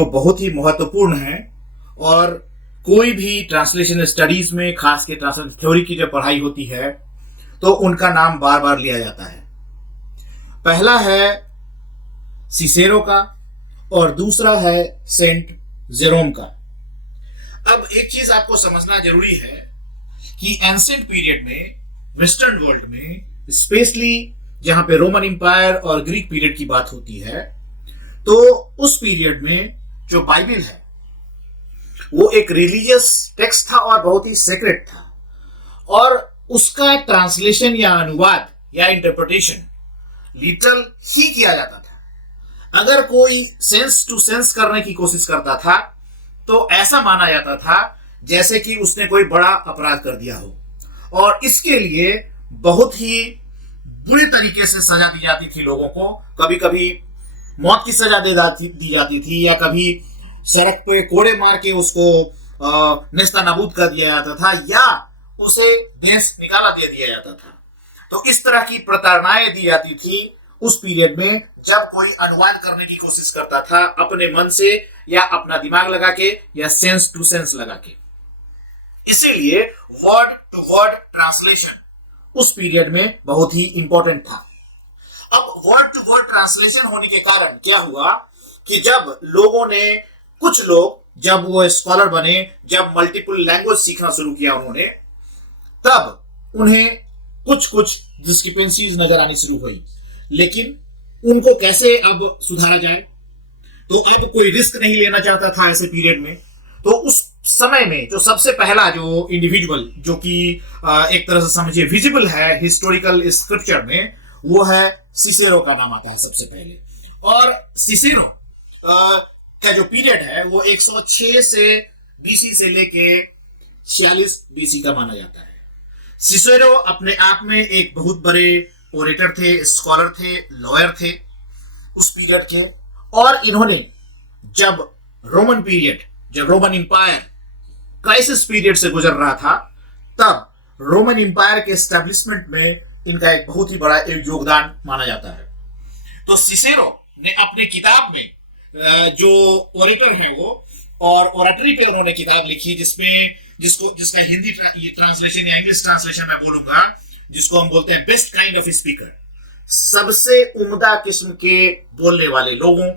तो बहुत ही महत्वपूर्ण है। और कोई भी ट्रांसलेशन स्टडीज में, खास के ट्रांसलेशन थ्योरी की जब पढ़ाई होती है तो उनका नाम बार बार लिया जाता है। पहला है सिसेरो का और दूसरा है सेंट जेरोम का। अब एक चीज आपको समझना जरूरी है कि एंशिएंट पीरियड में, वेस्टर्न वर्ल्ड में, स्पेशली जहां पे रोमन एम्पायर और ग्रीक पीरियड की बात होती है, तो उस पीरियड में जो बाइबल है वो एक रिलीजियस टेक्स्ट था और बहुत ही सेक्रेट था, और उसका ट्रांसलेशन या अनुवाद या इंटरप्रिटेशन लिटरल ही किया जाता था। अगर कोई सेंस टू सेंस करने की कोशिश करता था तो ऐसा माना जाता था जैसे कि उसने कोई बड़ा अपराध कर दिया हो, और इसके लिए बहुत ही बुरी तरीके से सजा दी जाती थी लोगों को। कभी कभी मौत की सजा दी जाती थी, या कभी सड़क पे कोड़े मार के उसको नेस्ता नाबूद कर दिया जाता था, या उसे देश निकाला दे दिया जाता था। तो इस तरह की प्रताड़नाएं दी जाती थी उस पीरियड में, जब कोई अनुवाद करने की कोशिश करता था अपने मन से, या अपना दिमाग लगा के, या सेंस टू सेंस लगा के। इसीलिए वर्ड टू वर्ड ट्रांसलेशन उस पीरियड में बहुत ही इंपॉर्टेंट था। अब वर्ड टू वर्ड ट्रांसलेशन होने के कारण क्या हुआ कि जब लोगों ने, कुछ लोग जब वो स्कॉलर बने, जब मल्टीपल लैंग्वेज सीखना शुरू किया उन्होंने, तब उन्हें कुछ कुछ डिस्क्रिपेंसीज नजर आनी शुरू हुई। लेकिन उनको कैसे अब सुधारा जाए, तो अब कोई रिस्क नहीं लेना चाहता था ऐसे पीरियड में। तो उस समय में जो सबसे पहला जो इंडिविजुअल, जो कि एक तरह से समझिए विजिबल है हिस्टोरिकल स्क्रिप्चर में, वो है सिसेरो का नाम आता है सबसे पहले। और सिसेरो का जो पीरियड है वो 106 से बीसी से लेके 46 बीसी का माना जाता है। सिसेरो अपने आप में एक बहुत बड़े ओरेटर थे, स्कॉलर थे, लॉयर थे उस पीरियड के। और इन्होंने जब रोमन पीरियड, जब रोमन एम्पायर क्राइसिस पीरियड से गुजर रहा था, तब रोमन एम्पायर के एस्टेब्लिशमेंट में इनका एक बहुत ही बड़ा एक योगदान माना जाता है। तो सिसेरो ने अपने किताब में जो ओरेटर है वो, और ओरेटरी पे उन्होंने किताब लिखी, जिसका हिंदी ट्रांसलेशन या इंग्लिश ट्रांसलेशन मैं बोलूंगा, जिसको हम बोलते हैं बेस्ट काइंड ऑफ स्पीकर। सबसे उम्दा किस्म के बोलने वाले लोगों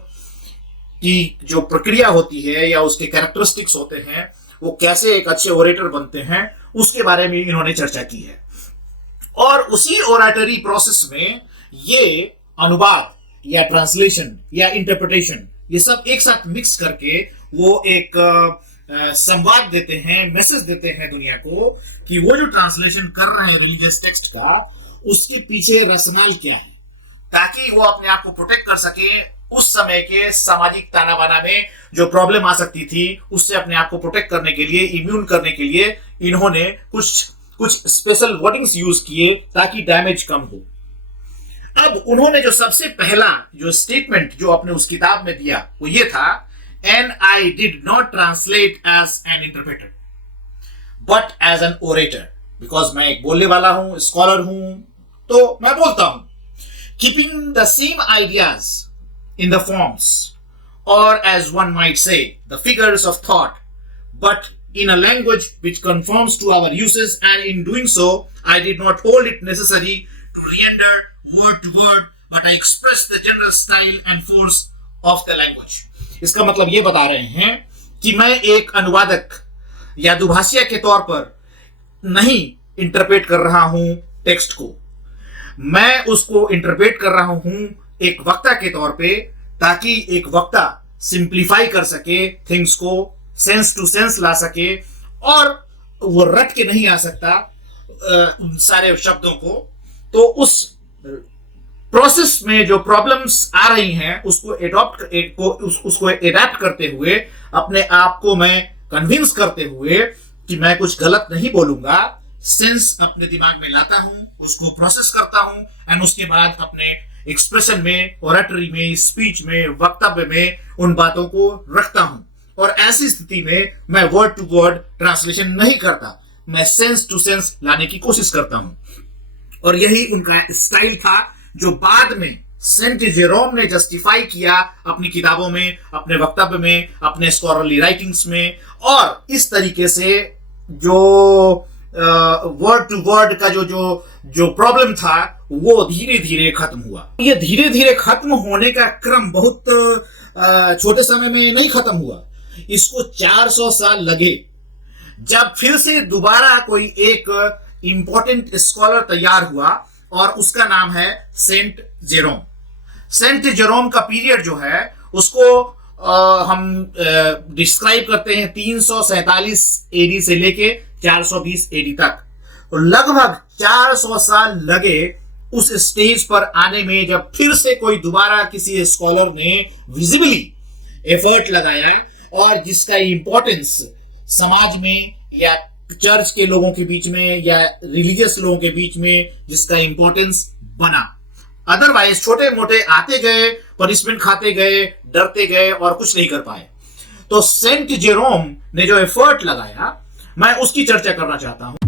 की जो प्रक्रिया होती है या उसके कैरेक्टरिस्टिक्स होते हैं, वो कैसे एक अच्छे ओरेटर बनते हैं, उसके बारे में इन्होंने चर्चा की है। और उसी ओरेटरी प्रोसेस में ये अनुवाद या ट्रांसलेशन या इंटरप्रिटेशन, ये सब एक साथ मिक्स करके वो एक संवाद देते हैं, मैसेज देते हैं दुनिया को कि वो जो ट्रांसलेशन कर रहे हैं रिलीजियस टेक्स्ट का, उसके पीछे रसमाल क्या है, ताकि वो अपने आप को प्रोटेक्ट कर सके उस समय के सामाजिक ताना बाना में जो प्रॉब्लम आ सकती थी, उससे अपने आप को प्रोटेक्ट करने के लिए, इम्यून करने के लिए इन्होंने कुछ स्पेशल वर्डिंग्स यूज किए ताकि डैमेज कम हो। अब उन्होंने जो सबसे पहला जो स्टेटमेंट जो अपने उस किताब में दिया वो ये था, and I did not translate as an interpreter but as an orator, because मैं एक बोलने वाला हूं, स्कॉलर हूं, तो मैं बोलता हूं, keeping the same ideas in the forms, or as one might say, the figures of thought, but in a language which conforms to our uses, and in doing so, I did not hold it necessary to render word to word, but I expressed the general style and force of the language. इसका मतलब ये बता रहे हैं कि मैं एक अनुवादक या दुभाषिया के तौर पर नहीं इंटरप्रेट कर रहा हूं टेक्स्ट को, मैं उसको इंटरप्रेट कर रहा हूं एक वक्ता के तौर पे, ताकि एक वक्ता सिंप्लीफाई कर सके थिंग्स को, सेंस टू सेंस ला सके, और वो रट के नहीं आ सकता उन सारे शब्दों को। तो उस प्रोसेस में जो प्रॉब्लम्स आ रही हैं उसको एडॉप्ट करते हुए, अपने आप को मैं कन्विंस करते हुए कि मैं कुछ गलत नहीं बोलूंगा, सेंस अपने दिमाग में लाता हूं, उसको प्रोसेस करता हूं, एंड उसके बाद अपने एक्सप्रेशन में, ओरेटरी में, स्पीच में, वक्तव्य में उन बातों को रखता हूं। और ऐसी स्थिति में मैं वर्ड टू वर्ड ट्रांसलेशन नहीं करता, मैं सेंस टू सेंस लाने की कोशिश करता हूं। और यही उनका स्टाइल था जो बाद में सेंट जेरोम ने जस्टिफाई किया अपनी किताबों में, अपने वक्तव्य में, अपने स्कॉलरली राइटिंग्स में, और इस तरीके से जो वर्ड टू वर्ड का जो प्रॉब्लम था वो धीरे धीरे खत्म हुआ। ये धीरे धीरे खत्म होने का क्रम बहुत छोटे समय में नहीं खत्म हुआ, इसको 400 साल लगे। जब फिर से दोबारा कोई एक इंपॉर्टेंट स्कॉलर तैयार हुआ और उसका नाम है सेंट जेरोम। सेंट जेरोम का पीरियड जो है उसको हम डिस्क्राइब करते हैं 347 एडी से लेके 420 एडी तक। तो लगभग 400 साल लगे उस स्टेज पर आने में, जब फिर से कोई दोबारा किसी स्कॉलर ने विजिबली एफर्ट लगाया और जिसका इंपॉर्टेंस समाज में या चर्च के लोगों के बीच में या रिलीजियस लोगों के बीच में जिसका इंपॉर्टेंस बना। अदरवाइज छोटे मोटे आते गए, पनिशमेंट खाते गए, डरते गए और कुछ नहीं कर पाए। तो सेंट जेरोम ने जो एफर्ट लगाया, मैं उसकी चर्चा करना चाहता हूं।